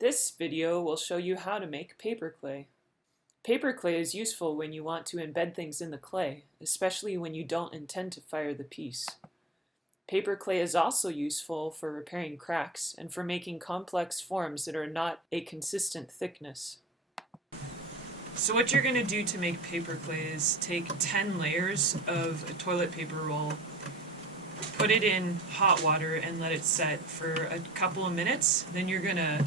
This video will show you how to make paper clay. Paper clay is useful when you want to embed things in the clay, especially when you don't intend to fire the piece. Paper clay is also useful for repairing cracks and for making complex forms that are not a consistent thickness. So what you're going to do to make paper clay is take 10 layers of a toilet paper roll, put it in hot water and let it set for a couple of minutes. Then you're going to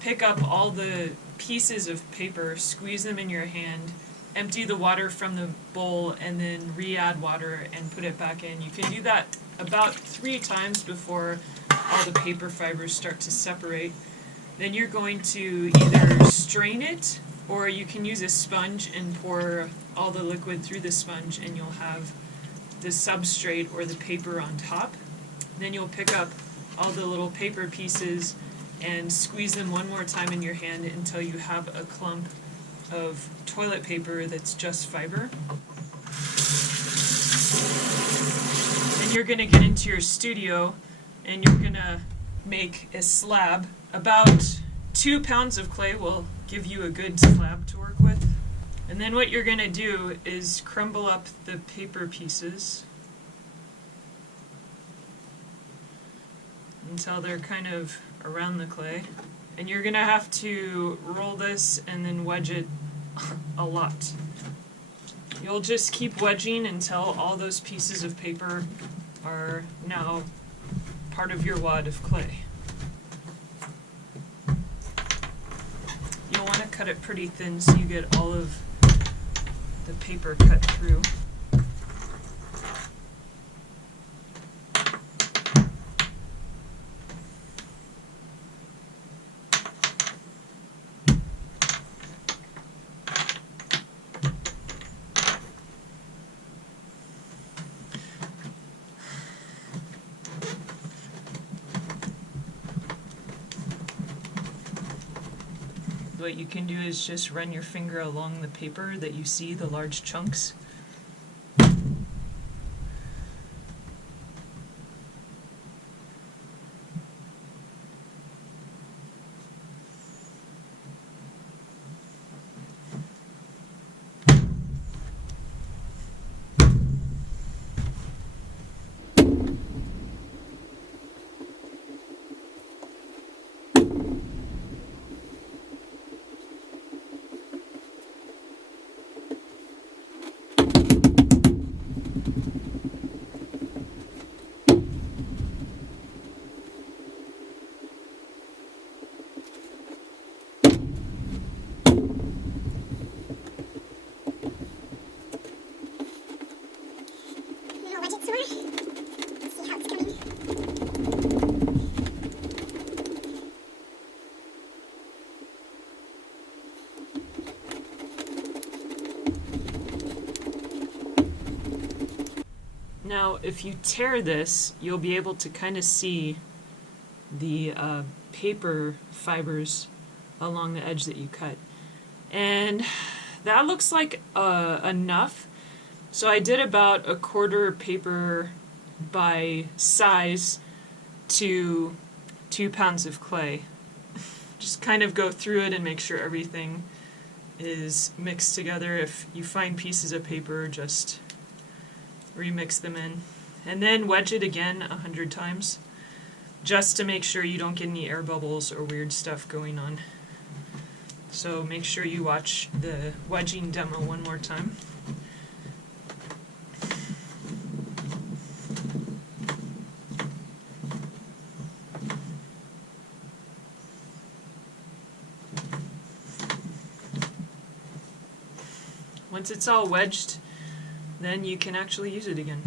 pick up all the pieces of paper, squeeze them in your hand, empty the water from the bowl, and then re-add water and put it back in. You can do that about 3 times before all the paper fibers start to separate. Then you're going to either strain it, or you can use a sponge and pour all the liquid through the sponge and you'll have the substrate or the paper on top. Then you'll pick up all the little paper pieces and squeeze them one more time in your hand until you have a clump of toilet paper that's just fiber. And you're going to get into your studio and you're going to make a slab. About 2 pounds of clay will give you a good slab to work with. And then what you're going to do is crumble up the paper pieces until they're kind of around the clay. And you're going to have to roll this and then wedge it a lot. You'll just keep wedging until all those pieces of paper are now part of your wad of clay. You'll want to cut it pretty thin so you get all of the paper cut through. What you can do is just run your finger along the paper that you see, the large chunks. Now, if you tear this, you'll be able to kind of see the paper fibers along the edge that you cut. And that looks like enough. So I did about 1/4 paper by size to 2 pounds of clay. Just kind of go through it and make sure everything is mixed together. If you find pieces of paper, just remix them in. And then wedge it again 100 times, just to make sure you don't get any air bubbles or weird stuff going on. So make sure you watch the wedging demo one more time. Once it's all wedged, then you can actually use it again.